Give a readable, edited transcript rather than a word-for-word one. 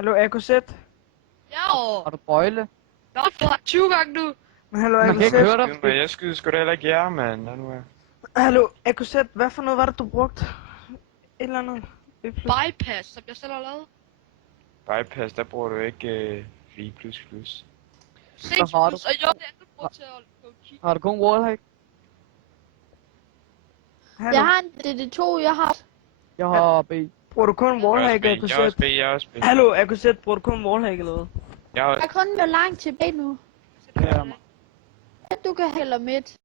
Hallo, AKZ? Ja, Har du bøjle? nå, for 20 gange nu. Men hallo, Man kan ikke AKZ? høre dig. Men jeg skyder sgu da heller ikke jer, mand. Lad nu være. Hallo, AKZ, hvad for noget var det, du brugte? Et eller andet? Bypass, som jeg selv har lavet. Bypass, der bruger du ikke V++. C++, Hvad har du? og jo, det er du bruger til at gå cheat. Har du kun wallhack? Hallo, Jeg har en DD2, jeg har... Jeg har B. bruger du kun wallhack, Jeg er også AKZ? B, jeg er også B. Hallo, AKZ, bruger du kun wallhack eller hvad? Jeg er Jeg er kun jo langt tilbage nu. Det er mig. Du kan hælde midt.